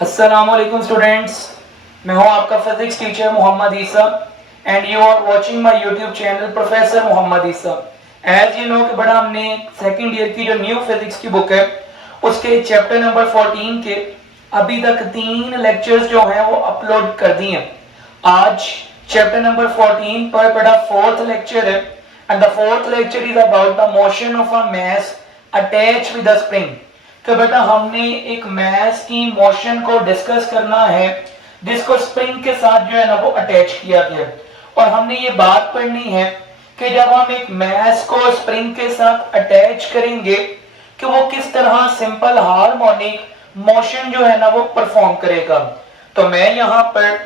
अस्सलामुअलैकुम स्टूडेंट्स, मैं हूं आपका physics teacher Mohammad Isa and you are watching my YouTube channel professor Mohammad Isa. As you know कि बड़ा हमने सेकंड ईयर की जो न्यू फिजिक्स की बुक है उसके चैप्टर नंबर 14 के अभी तक 3 लेक्चर्स जो हैं वो अपलोड कर दिए हैं। आज चैप्टर नंबर 14 पर बड़ा फोर्थ लेक्चर है and the fourth lecture is about the motion of a mass attached with a spring. तो बेटा हमने एक मास की मोशन को डिस्कस करना है जिसको स्प्रिंग के साथ जो है ना वो अटैच किया गया और हमने ये बात पढ़नी है कि जब हम एक मास को स्प्रिंग के साथ अटैच करेंगे कि वो किस तरह सिंपल हार्मोनिक मोशन जो है ना वो परफॉर्म करेगा। तो मैं यहाँ पर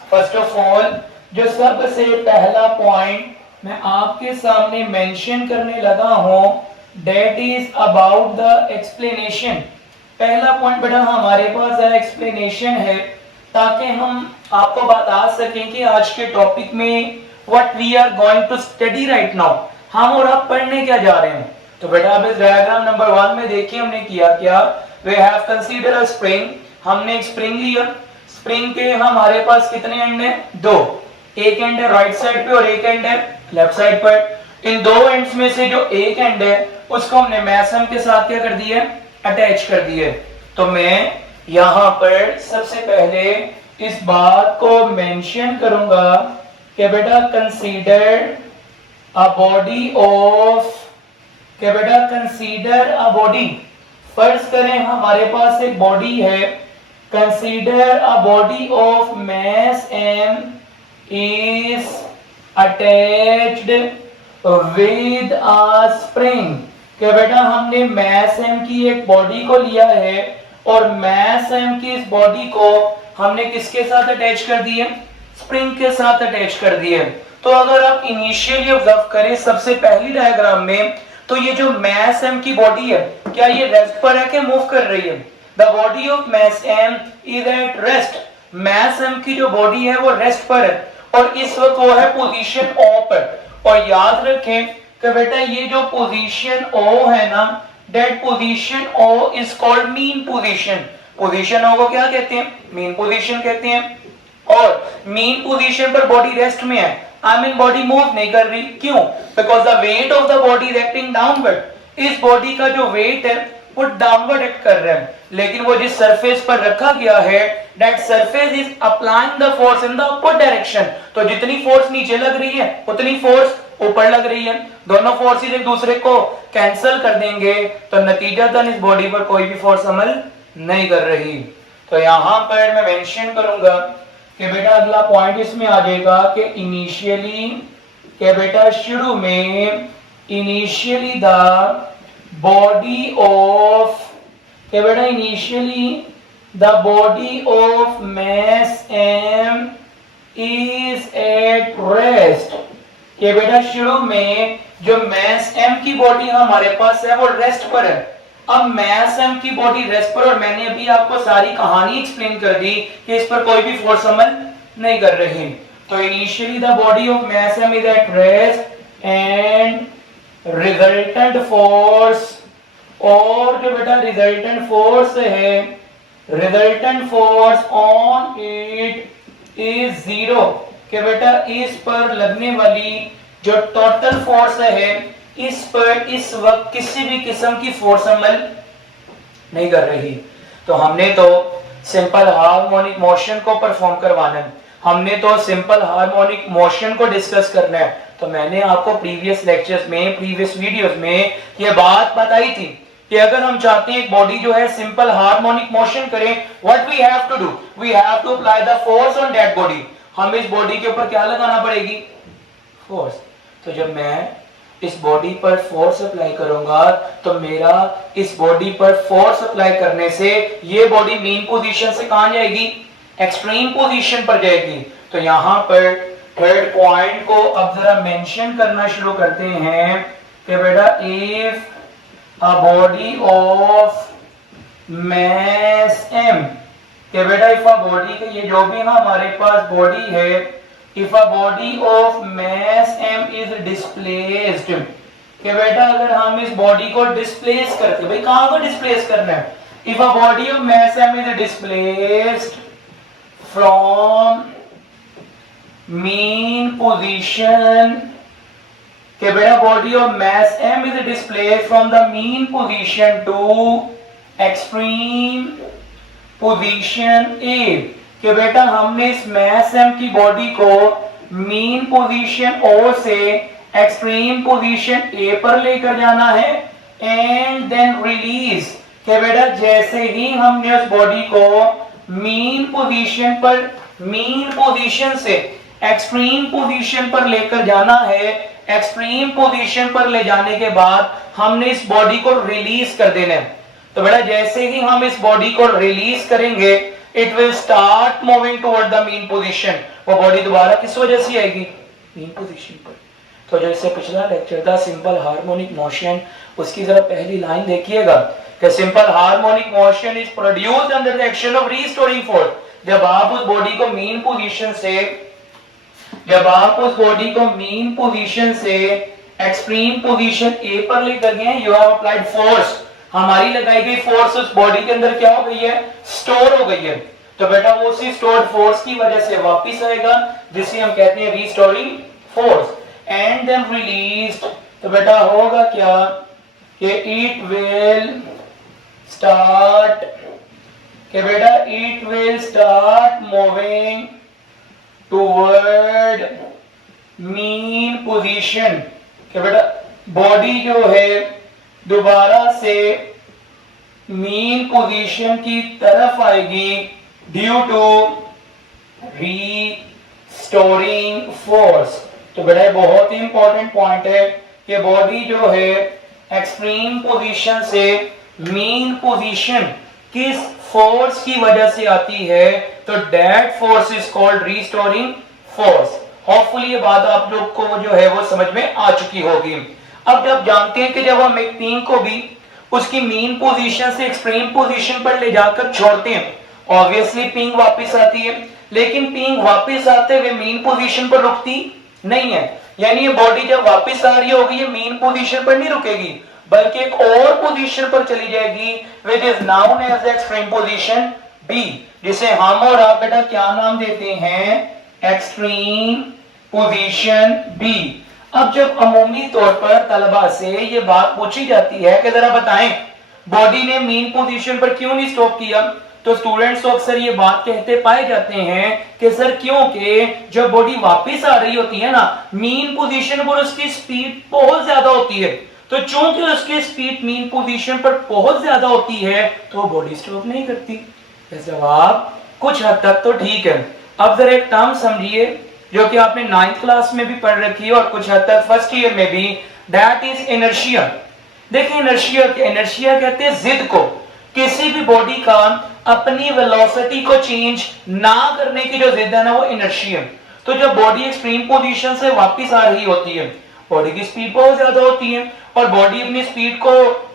फर्स्ट ऑफ ऑल जो सबसे पहला पॉइंट मैं आपके सामने मेंशन करने लगा हूं that is about the explanation। पहला पॉइंट बेटा हमारे पास है एक्सप्लेनेशन है ताकि हम आपको बता सकें कि आज के टॉपिक में what we are going to study right now, हम और आप पढ़ने क्या जा रहे हैं। तो बेटा अब इस डायग्राम नंबर 1 में देखिए हमने किया क्या। We have consider a spring, हमने एक स्प्रिंग लिया। स्प्रिंग के हमारे पास कितने एंड हैं? दो, एक एंड है राइट साइड पे और एक एंड है लेफ्ट साइड पर। इन दो एंड्स में से जो एक एंड है उसको हमने मैसम के साथ क्या कर दिया? अटैच कर दिया। तो मैं यहां पर सबसे पहले इस बात को मेंशन करूंगा कि बेटा कंसीडर अ बॉडी ऑफ, कि बेटा कंसीडर अ बॉडी, फर्ज करें हमारे पास एक बॉडी है, consider a body of mass m is attached with a spring। कि बेटा हमने मास m की एक बॉडी को लिया है और मास m की इस बॉडी को हमने किसके साथ अटैच कर दिया? स्प्रिंग के साथ अटैच कर दिया। तो अगर आप इनिशियली ऑब्जर्व करें सबसे पहली डायग्राम में, तो ये जो मास m की बॉडी है क्या ये रेस्ट पर है कि मूव कर रही है? The body of mass m is at rest. Mass m की जो बॉडी है वो रेस्ट पर है और इस वक्त वो है पोजीशन O पर। और याद रखें कि बेटा ये जो पोजीशन O है ना, that position O is called mean position. Position O को क्या कहते हैं? मीन पोजीशन कहते हैं। और मीन पोजीशन पर बॉडी रेस्ट में है, आई मीन बॉडी मूव नहीं कर रही। क्यों? Because the weight of the body is acting downward. इस बॉडी का जो वेट है वो डाउनवर्ड एक्ट कर रहा है, लेकिन वो जिस सरफेस पर रखा गया है that surface is applying the force in the upper direction. तो जितनी फोर्स नीचे लग रही है उतनी फोर्स ऊपर लग रही है। दोनों फोर्सेस एक दूसरे को कैंसिल कर देंगे तो नतीजतन इस बॉडी पर कोई भी फोर्स अमल नहीं कर रही। तो यहां पर मैं मेंशन करूंगा कि बेटा अगला पॉइंट इसमें आ जाएगा कि इनिशियली, कि बेटा शुरू में इनिशियली द बॉडी ऑफ, कि बेटा initially the body of mass m is at rest. कि बेटा शुरू में जो मास m की बॉडी हमारे पास है वो रेस्ट पर है। अब मास m की बॉडी रेस्ट पर, और मैंने अभी आपको सारी कहानी एक्सप्लेन कर दी कि इस पर कोई भी फोर्स अमल नहीं कर रही। तो initially the body of mass m is at rest and resultant force, और जो बेटा रिजल्टेंट फोर्स है, resultant force on it is zero. कि बेटा इस पर लगने वाली जो टोटल फोर्स है इस पर इस वक्त किसी भी किस्म की फोर्स अमल नहीं कर रही। तो हमने तो सिंपल हार्मोनिक मोशन को परफॉर्म करवाना है, हमने तो सिंपल हार्मोनिक मोशन को डिस्कस करना है। तो मैंने आपको प्रीवियस लेक्चर्स में, प्रीवियस वीडियोस में ये बात बताई थी कि अगर हम चाहते हैं एक बॉडी जो है सिंपल हार्मोनिक मोशन करे, what we have to do? We have to apply the force on that body. हमें इस बॉडी के ऊपर क्या लगाना पड़ेगी? फोर्स। तो जब मैं इस बॉडी पर फोर्स अप्लाई करूंगा तो मेरा इस बॉडी पर फोर्स अप्लाई करने से ये बॉडी मेन पोजीशन से कहां जाएगी? एक्सट्रीम पोजीशन पर जाएगी। तो यहां पर थर्ड पॉइंट को अब जरा मेंशन करना शुरू करते हैं कि बेटा if a body of mass m, कि बेटा इफ अ बॉडी के ये जो भी हमारे पास बॉडी है, if a body of mass m is displaced, कि बेटा अगर हम इस बॉडी को डिस्प्लेस करते, भाई कहां को डिस्प्लेस करना है? If a body of mass m is displaced from mean position, कि बेटा body of mass m is displaced from the mean position to extreme position A, कि बेटा हमने इस mass m की body को mean position O से extreme position A पर लेकर जाना है and then release, कि बेटा जैसे ही हमने उस बॉडी को मीन पोजीशन पर मीन पोजीशन से एक्सट्रीम पोजीशन पर लेकर जाना है, एक्सट्रीम पोजीशन पर ले जाने के बाद हमने इस बॉडी को रिलीज कर देना है। तो बेटा जैसे ही हम इस बॉडी को रिलीज करेंगे it will start moving toward the mean position. वो बॉडी दोबारा किस वजह से आएगी? मीन पोजीशन पर। तो जैसे पिछला लेक्चर था सिंपल हार्मोनिक मोशन, उसकी जरा पहली लाइन देखिएगा कि simple harmonic motion is produced under the action of restoring force. जब आप उस बॉडी को मीन पोजीशन से एक्सट्रीम पोजीशन ए पर लेकर गए, यू हैव अप्लाइड फोर्स, हमारी लगाई गई फोर्स उस बॉडी के अंदर क्या हो गई है? स्टोर हो गई है। तो बेटा वो उसी स्टोर्ड फोर्स की वजह से वापस आएगा जिसे हम कहते हैं restoring force. And then released, तो बेटा होगा क्या कि it will start moving toward mean position, कि बेटा बॉडी जो है दोबारा से मीन पोजीशन की तरफ आएगी ड्यू टू रीस्टोरिंग फोर्स। तो बेटा बहुत ही इंपॉर्टेंट पॉइंट है कि बॉडी जो है एक्सट्रीम पोजीशन से मीन पोजीशन किस फोर्स की वजह से आती है? तो that force is called restoring force. Hopefully ये बात आप लोग को जो है वो समझ में आ चुकी होगी। अब जब जानते हैं कि जब हम एक पिंग को भी उसकी मीन पोजीशन से एक्सट्रीम पोजीशन पर ले जाकर छोड़ते हैं, ऑब्वियसली पिंग वापस आती है, लेकिन पिंग वापस आते हुए मीन पोजीशन पर रुकती नहीं है। यानी ये बॉडी जब वापस आ रही होगी ये मीन पोजीशन पर नहीं रुकेगी बल्कि एक और पोजीशन पर चली जाएगी which is known as extreme position B, जिसे हम और आप बेटा क्या नाम देते हैं? Extreme position B. अब जब अमूमी तौर पर तलबा से ये बात पूछी जाती है कि जरा बताएं बॉडी ने मीन पोजीशन पर क्यों नहीं स्टॉप किया, तो स्टूडेंट्स अक्सर ये बात कहते पाए जाते हैं कि सर क्योंकि जब बॉडी वापस आ रही होती है ना मीन पोजीशन पर उसकी स्पीड बहुत ज्यादा होती है, तो चूंकि उसकी स्पीड मीन पोजीशन पर बहुत ज्यादा होती है तो बॉडी स्टॉप नहीं करती। जवाब कुछ हद तक तो ठीक है। अब जरा एक टर्म समझिए जो कि आपने 9th क्लास में भी पढ़ रखी है और कुछ हद तक फर्स्ट ईयर में भी, दैट इज इनर्शिया। देखिए इनर्शिया कहते हैं जिद को, किसी भी बॉडी का अपनी वेलोसिटी को चेंज ना करने की जो जिद है ना वो इनर्शिया। तो जब बॉडी एक्सट्रीम पोजीशन से वापस आ रही होती है बॉडी की स्पीड बहुत ज्यादा होती है और बॉडी अपनी स्पीड को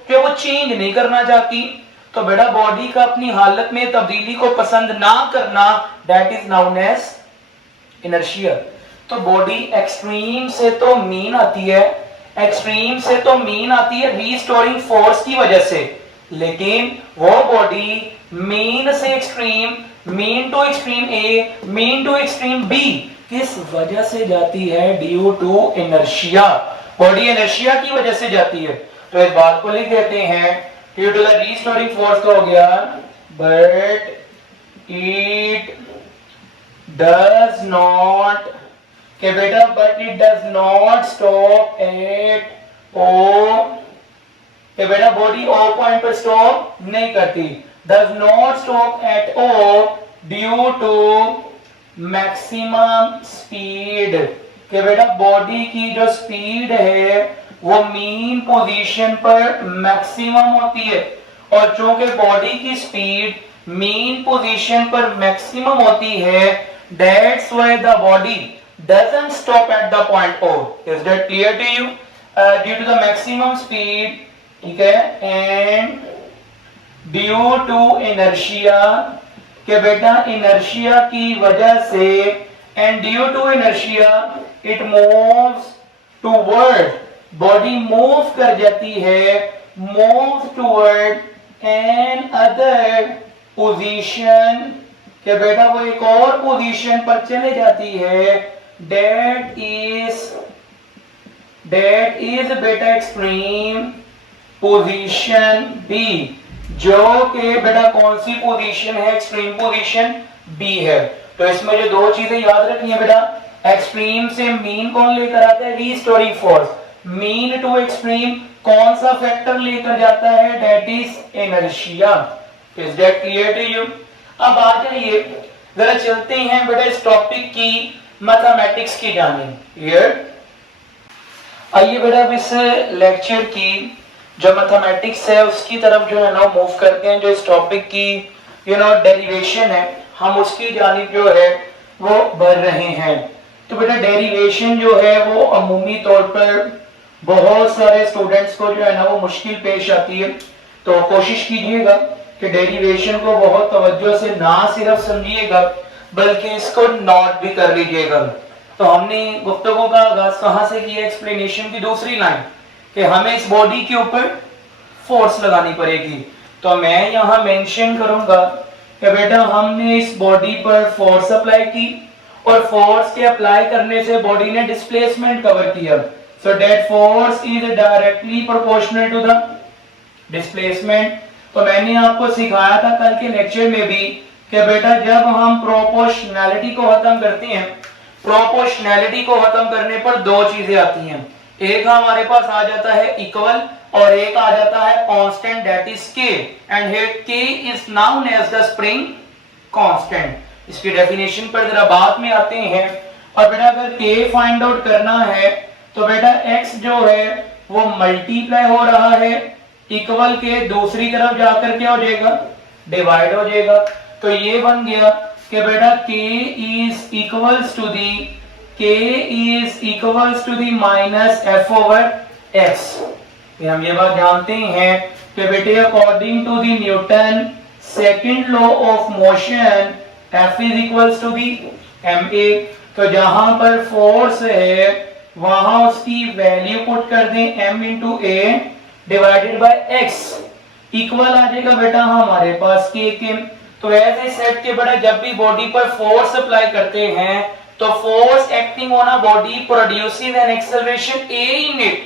जो वो चेंज नहीं करना चाहती, तो बेटा बॉडी का अपनी हालत में तब्दीली को पसंद ना करना that is known as inertia. तो बॉडी एक्सट्रीम से तो मीन आती है रीस्टोरिंग फोर्स की वजह से, लेकिन वो बॉडी मीन से extreme, mean to extreme A, mean to extreme B किस वजह से जाती है? Due to inertia. Body inertia की वजह से जाती है। तो इस बात को लिख देते हैं due to the restoring force तो हो गया, बट इट does not, के बेटा but it does not stop at O, के बेटा बॉडी O पॉइंट पर स्टॉप नहीं करती, does not stop at O due to maximum speed, के बेटा बॉडी की जो स्पीड है वो मीन पोजीशन पर मैक्सिमम होती है और चूंकि बॉडी की स्पीड मीन पोजीशन पर मैक्सिमम होती है that's why the body doesn't stop at the point O. Is that clear to you? Due to the maximum speed, ठीक है, and due to inertia, के बेटा inertia की वजह से, and due to inertia it moves toward, body move कर जाती है, move toward another position, कि बेटा वो एक और पोजीशन पर चले जाती है, डेट इज बेटा एक्सट्रीम पोजीशन बी, जो कि बेटा कौन सी पोजीशन है, एक्सट्रीम पोजीशन बी है। तो इसमें जो दो चीजें याद रखनी है बेटा, एक्सट्रीम से मीन कौन लेकर आता है, restoring force, mean to extreme कौन सा फैक्टर लेकर जाता है, that is inertia. Is that clear to you? अब आ जाइए जरा चलते हैं बेटा इस टॉपिक की मैथमेटिक्स की जानिब। क्लियर? आइए बेटा अब इस लेक्चर की जो मैथमेटिक्स है उसकी तरफ जो है ना मूव करते हैं। जो इस टॉपिक की डेरिवेशन है, हम उसकी जानिब जो है वो बढ़ रहे हैं। तो बेटा डेरिवेशन जो है वो अमूमी तौर पर बहुत सारे स्टूडेंट्स को जो है ना वो मुश्किल पेश आती है। तो कोशिश कीजिएगा कि डेरिवेशन को बहुत तवज्जो से ना सिर्फ समझिएगा बल्कि इसको नोट भी कर लीजिएगा। तो हमने गुफ्तगू का आगाज कहां से किया, एक्सप्लेनेशन की दूसरी लाइन, कि हमें इस बॉडी के ऊपर फोर्स लगानी पड़ेगी। तो मैं यहां मेंशन करूंगा कि बेटा हमने इस बॉडी पर फोर्स अप्लाई की और फोर्स के अप्लाई करने से बॉडी ने डिस्प्लेसमेंट कवर किया। So that force is directly proportional to the displacement. तो मैंने आपको सिखाया था कल के लेक्चर में भी कि बेटा जब हम प्रोपोर्शनैलिटी को खत्म करते हैं, प्रोपोर्शनैलिटी को खत्म करने पर दो चीजें आती हैं, एक हमारे पास आ जाता है इक्वल और एक आ जाता है constant, that is k, and here k is known as the spring constant. इसकी डेफिनेशन पर जरा बाद में आते हैं। और बेटा अगर के फाइंड आउट करना है तो बेटा x जो है वो मल्टीप्लाई हो रहा है इक्वल के दूसरी तरफ जाकर क्या हो जाएगा, डिवाइड हो जाएगा। तो ये बन गया कि बेटा k is equals to the minus F over X. हम ये बात जानते हैं कि बेटे according to the Newton second law of motion F is equals to the ma। तो जहां पर फोर्स है वहां उसकी वैल्यू पुट कर दें m into A divided by x, equal आ जाएगा बेटा हमारे पास k के। तो ऐसे सेट के बेटा जब भी बॉडी पर फोर्स अप्लाई करते हैं तो force acting on a body produces an acceleration a in it.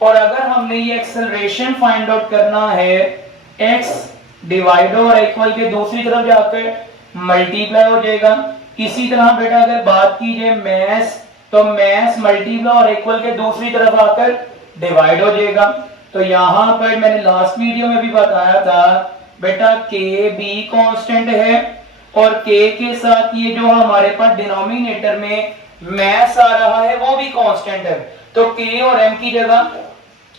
और अगर हमने ये एक्सेलरेशन फाइंड आउट करना है, x डिवाइड और इक्वल के दूसरी तरफ जाकर मल्टीप्लाई हो जाएगा। इसी तरह बेटा अगर बात की जाए मैस, तो मैस मल्टीप्लाई और इक्वल के दूसरी तरफ आकर डिवाइड हो जाएगा। तो यहां पर मैंने लास्ट वीडियो में भी बताया था बेटा के बी कांस्टेंट है और के के साथ ये जो हमारे पास डिनोमिनेटर में मैस आ रहा है वो भी कांस्टेंट है। तो के और एम की जगह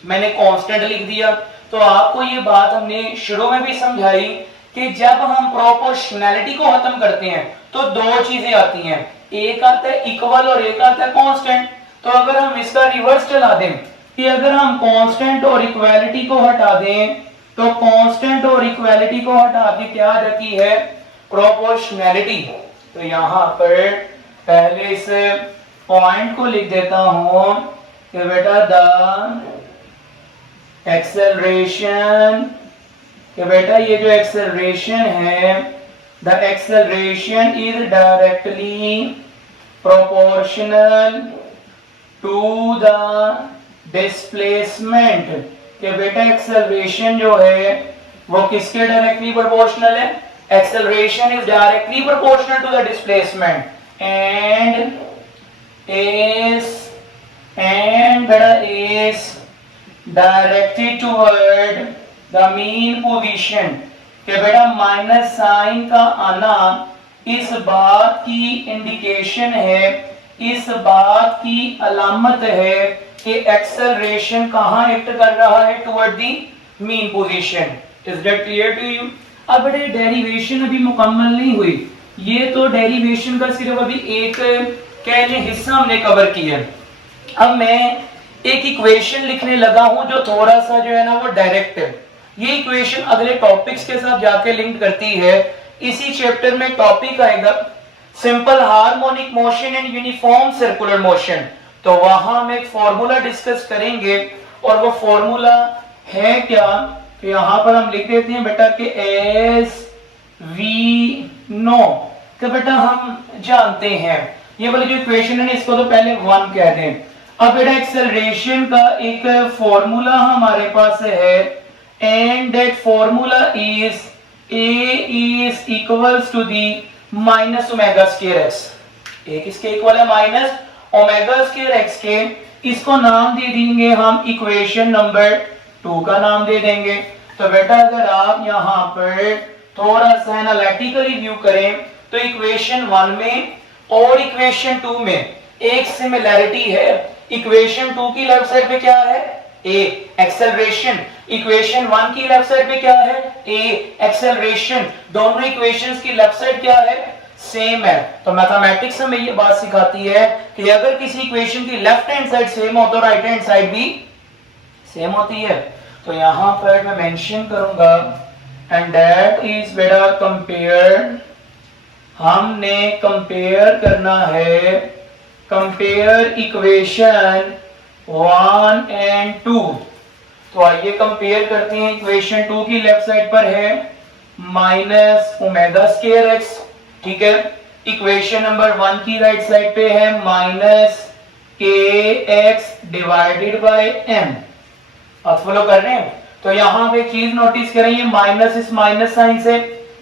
मैंने कांस्टेंट लिख दिया। तो आपको ये बात हमने शुरू में भी समझाई कि जब हम प्रोपोर्शनैलिटी को खत्म करते हैं तो दो चीजें आती हैं, एक आता है इक्वल और एक आता है कांस्टेंट। तो अगर हम इसका रिवर्स चला दें कि अगर हम कांस्टेंट और इक्वालिटी को हटा दें तो कांस्टेंट और इक्वालिटी को हटा के क्या रखी है, प्रोपोर्शनैलिटी। तो यहां पर पहले इस पॉइंट को लिख देता हूं कि बेटा द एक्सेलरेशन, कि बेटा ये जो एक्सेलरेशन है, the acceleration is directly proportional to the displacement. कि बेटा एक्सेलरेशन जो है वो किसके डायरेक्टली प्रोपोर्शनल है, acceleration is directly proportional to the displacement and बेटा is directed toward the mean position. कि बेटा माइनस साइन का आना इस बात की इंडिकेशन है, इस बात की अलामत है कि एक्सेलरेशन कहां एक्ट कर रहा है, toward the mean position. Is that clear to you? अब बेटे डेरिवेशन अभी मुकम्मल नहीं हुई, ये तो डेरिवेशन का सिर्फ अभी एक कह लें हिस्सा हमने कवर किया। अब मैं एक इक्वेशन लिखने लगा हूं जो थोड़ा सा जो है ना वो डायरेक्ट है। ये इक्वेशन अगले टॉपिक्स के साथ जाके लिंक करती है। इसी चैप्टर में टॉपिक आएगा simple harmonic motion and uniform circular motion. तो वहां हम एक फॉर्मूला डिस्कस करेंगे और वो फॉर्मूला है क्या, तो यहाँ पर हम लिख देते हैं बेटा कि एस वी नो, तो बेटा हम जानते हैं ये वाली जो इक्वेशन है ना इसको तो पहले वन कहते हैं। अब बेटा एक्सेलरेशन का एक फॉर्मूला हमारे पास है and that formula is A is equals to the minus omega square x. A किसके इक्वल है? माइनस ओमेगा स्क्वायर एक्स के। इसको नाम दे देंगे हम इक्वेशन नंबर 2 का नाम दे देंगे। तो बेटा अगर आप यहाँ पर थोड़ा सा एनालिटिकली व्यू करें तो इक्वेशन 1 में और इक्वेशन 2 में एक सिमिलैरिटी है। इक्वेशन 2 की लेफ्ट साइड पे क्या है? ए एक्सेलरेशन। इक्वेशन 1 की लेफ्ट साइड पे क्या है? ए एक्सेलरेशन। दोनों इक्वेशंस की लेफ्ट साइड क्या है? सेम है। तो मैथमेटिक्स हमें ये बात सिखाती है कि अगर किसी इक्वेशन की लेफ्ट हैंड साइड सेम हो तो राइट हैंड साइड भी सेम होती है। तो यहां पर मैं मेंशन करूंगा एंड दैट इज बेटा कंपेयर। हमने कंपेयर करना है, कंपेयर इक्वेशन 1 एंड 2। तो आइए कंपेयर करते हैं। इक्वेशन 2 की लेफ्ट साइड पर है माइनस ओमेगा स्क्वायर एक्स, ठीक है। इक्वेशन नंबर 1 की राइट साइड पे है माइनस के एक्स डिवाइडेड बाय एम। आप फॉलो कर रहे हैं? तो यहां पे चीज नोटिस करें, ये माइनस इस माइनस साइन से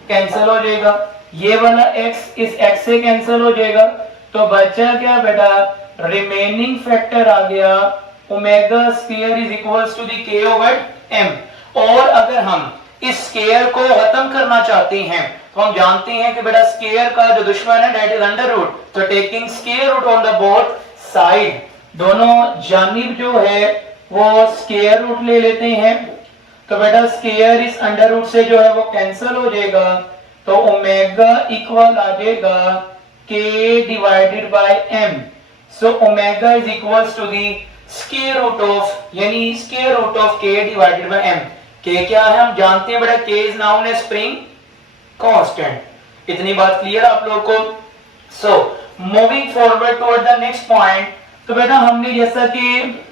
कैंसिल हो जाएगा, ये वाला x इस x से कैंसिल हो जाएगा। तो बचा क्या बेटा? रिमेनिंग फैक्टर आ गया omega square is equals to the k over m। और अगर हम इस स्क्वायर को खत्म करना चाहते हैं तो हम जानते हैं कि बेटा स्क्वायर का जो दुश्मन है दैट इज अंडर रूट। तो taking square root on the both side, दोनों जानिब जो है वो स्क्वायर रूट ले लेते हैं। तो बेटा स्क्वायर इस अंडर रूट से जो है वो कैंसिल हो जाएगा। तो ओमेगा इक्वल आ जाएगा k divided by m। So omega is equals to the square root of, यानी square root of k divided by m। k क्या है हम जानते हैं बेटा, k is known as spring constant. इतनी बात क्लियर आप लोग को? So moving forward toward the next point. तो बेटा हमने जैसा कि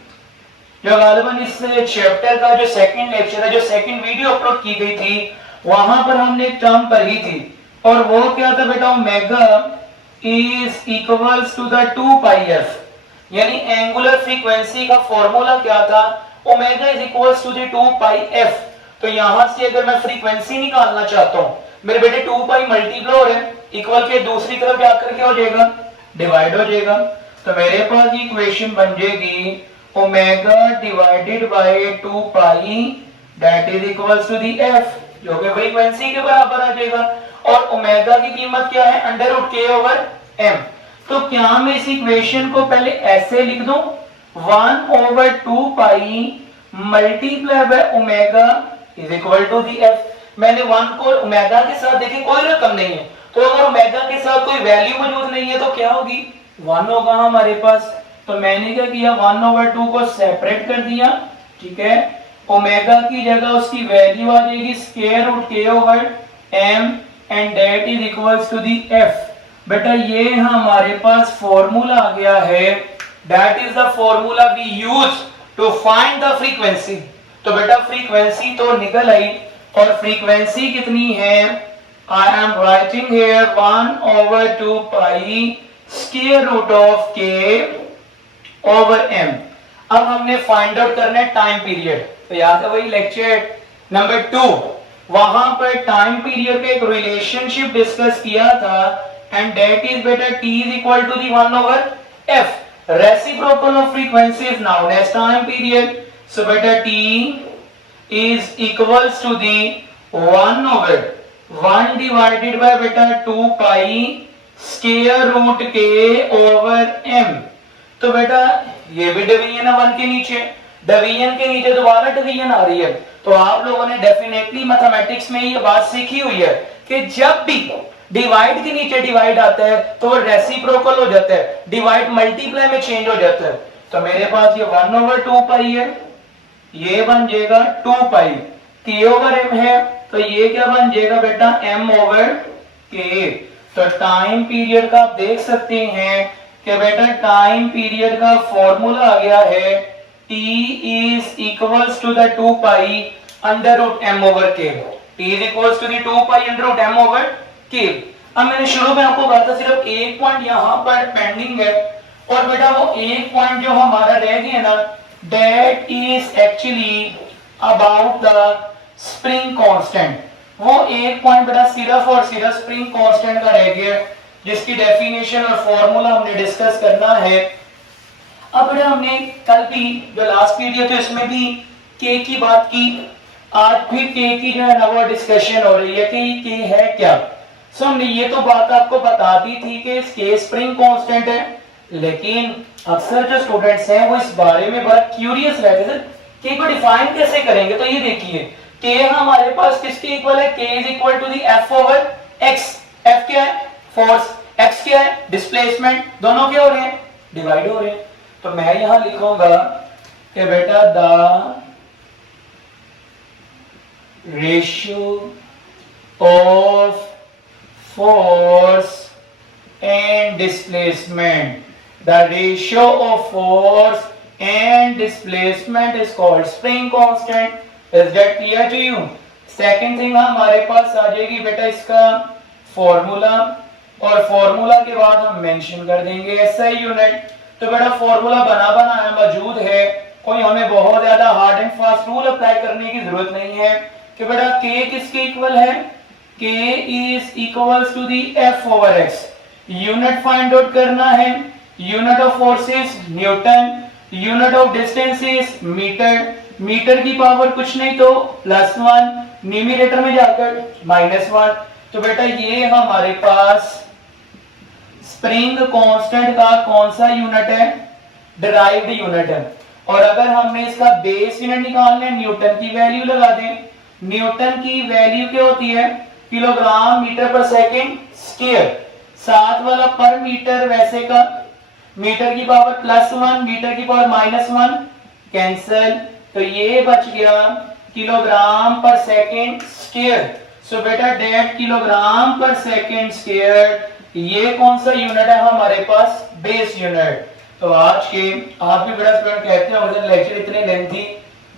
जो गालिबन इस चैप्टर का जो सेकंड लेक्चर है, जो सेकंड वीडियो अपलोड की गई थी, वहां पर हमने एक टर्म पढ़ी थी और वो क्या था बेटा? Omega is equals to the 2 pi F, यानी एंगुलर फ्रीक्वेंसी का फॉर्मूला क्या था? Omega is equals to the 2 pi F. तो यहां से अगर मैं फ्रीक्वेंसी निकालना चाहता हूं, मेरे बेटे 2 पाई मल्टीप्लाई हो रहे हैं, इक्वल के दूसरी तरफ जाकर क्या हो जाएगा? डिवाइड हो जाएगा। तो मेरे पास ये इक्वेशन बन जाएगी omega divided by 2 pi that is equals to the F, जो कि फ्रीक्वेंसी के बराबर आ जाएगा। और ओमेगा की कीमत क्या है? Under root k over m। तो क्या मैं इस इक्वेशन को पहले ऐसे लिख दूं 1 over 2 pi multiply by omega is equal to the F. मैंने 1 को ओमेगा के साथ, देखिए कोई रकम नहीं है, तो अगर ओमेगा के साथ कोई वैल्यू मौजूद नहीं है तो क्या होगी? 1 होगा हमारे पास। तो मैंने क्या किया? 1 ओवर 2 को सेपरेट कर दिया, ठीक है। ओमेगा की जगह उसकी वैल्यू आ जाएगी square root k over m and that is equals to the f। बेटा ये हमारे पास फॉर्मूला आ गया है, that is the formula we use to find the frequency. तो बेटा फ्रीक्वेंसी तो निकल आई, और फ्रीक्वेंसी कितनी है? I am writing here 1 over 2 pi square root of k over m। अब हमने फाइंड आउट करना है टाइम पीरियड। तो याद है वही लेक्चर नंबर 2, वहां पर टाइम पीरियड का एक रिलेशनशिप डिस्कस किया था एंड दैट इज बेटा t is equal to the 1 over f। Reciprocal of frequency is known as time period. So बेटा t is equals to the 1 over 1 divided by बेटा 2 pi square root k over m। तो बेटा ये भी division है 1 के नीचे, division के नीचे दोबारा डिवीजन आ रही है। तो आप लोगों ने डेफिनेटली मैथमेटिक्स में ये बात सीखी हुई है कि जब भी डिवाइड के नीचे डिवाइड आता है तो वो रेसिप्रोकल हो जाता है, डिवाइड मल्टीप्लाई में चेंज हो जाता है। तो मेरे पास ये 1 ओवर 2 पाई है, ये बन जाएगा 2 पाई k ओवर m है, तो ये क्या बन जाएगा बेटा? m over k। तो टाइम पीरियड का आप देख सकते हैं कि बेटा टाइम पीरियड का फॉर्मूला आ गया है t is equals to the 2 pi under root M over K, T is equals to the 2 pi under root M over K. अब मैंने शुरू में आपको कहा था सिर्फ एक पॉइंट यहाँ पर पेंडिंग है, और बेटा वो एक पॉइंट जो हमारा रह गया ना, that is actually about the spring constant. वो एक पॉइंट बेटा सिर्फ और सिर्फ स्प्रिंग कांस्टेंट का रह गया, जिसकी डेफिनेशन और फॉर्मूला हमने डिस्कस करना है। अब बेटा हमने कल भी जो लास्ट वीडियो थे उसमें भी के की बात की, आज भी के की जो है ना वो डिस्कशन हो रही है कि के है क्या। सो हमने ये तो बात आपको बता दी थी कि के स्प्रिंग कांस्टेंट है, लेकिन अक्सर जो स्टूडेंट्स हैं वो इस बारे में बड़ा क्यूरियस रहते हैं के को डिफाइन कैसे करेंगे। तो ये देखिए के हमारे पास किसके इक्वल है, k is equal to the F over X. F क्या है, फोर्स, एक्स क्या है, डिस्प्लेसमेंट, दोनों क्या हो रहे हैं, डिवाइड हो रहे हैं। तो मैं यहां लिखूंगा कि बेटा the ratio of force and displacement, the ratio of force and displacement is called spring constant. Is that clear to you? Second thing हमारे पास आ जाएगी बेटा इसका फॉर्मूला, और फॉर्मूला के बाद हम मेंशन कर देंगे एसआई यूनिट। तो बेटा फॉर्मूला बना बनाया मौजूद है, कोई हमें बहुत ज्यादा hard and fast rule apply करने की जरूरत नहीं है कि बेटा के किसके इक्वल है, K is equals to the F over X। Unit find out करना है, unit of force is newton, unit of distance is metre, metre की पावर कुछ नहीं तो +1, न्यूमरेटर में जाकर -1। तो बेटा ये हमारे पास स्प्रिंग कांस्टेंट का कौन सा यूनिट है, डिराइव्ड यूनिट है। और अगर हमने इसका बेस यूनिट निकालना है, न्यूटन की वैल्यू लगा दें। न्यूटन की वैल्यू क्या होती है, किलोग्राम मीटर पर सेकंड स्क्वायर। साथ वाला पर मीटर वैसे का, मीटर की पावर +1, मीटर की पावर -1 कैंसल, तो ये बच गया kilogram per second square. So बेटा that kilogram per second square, ये कौन सा यूनिट है हमारे पास, बेस यूनिट। तो आज के आप भी बड़ा स्टूडेंट कहते हैं मुझे लेक्चर इतने लेंथी,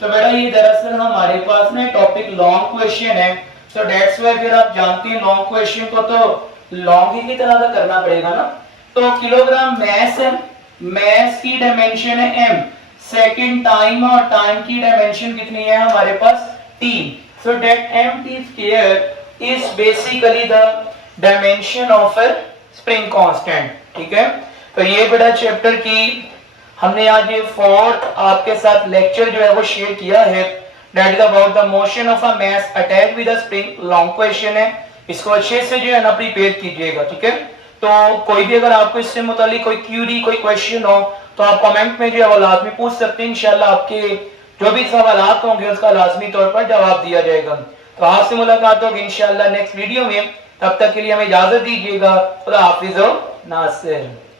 तो बेटा ये दरअसल हमारे पास ना टॉपिक लॉन्ग क्वेश्चन है। सो दैट्स व्हाई फिर आप जानते हैं लॉन्ग क्वेश्चन को तो लॉन्ग ही की तरह का करना पड़ेगा ना। तो किलोग्राम मैस है, मैस की डायमेंशन है m, सेकंड टाइम, और टाइम की डायमेंशन कितनी है हमारे पास t। So that mt square is basically the dimension of a spring constant. ठीक है, तो ये बेटा चैप्टर की हमने आज ये फोर्थ आपके साथ लेक्चर जो है वो शेयर किया है, that is about the motion of a mass attached with a spring. Long question है, इसको अच्छे से जो है ना प्रिपेयर कीजिएगा। ठीक है, तो कोई भी अगर आपको इससे मुतालिक कोई क्यूरी कोई क्वेश्चन हो तो आप कमेंट में जो है वो लाजमी पूछ सकते हैं। इंशाल्लाह आपके जो भी सवालात होंगे उसका लाजमी तौर पर जवाब दिया जाएगा। तो आपसे मुलाकात होगी इंशाल्लाह नेक्स्ट वीडियो में, तब तक के लिए हमें इजाजत दीजिएगा। खुदा हाफिज़, नासिर।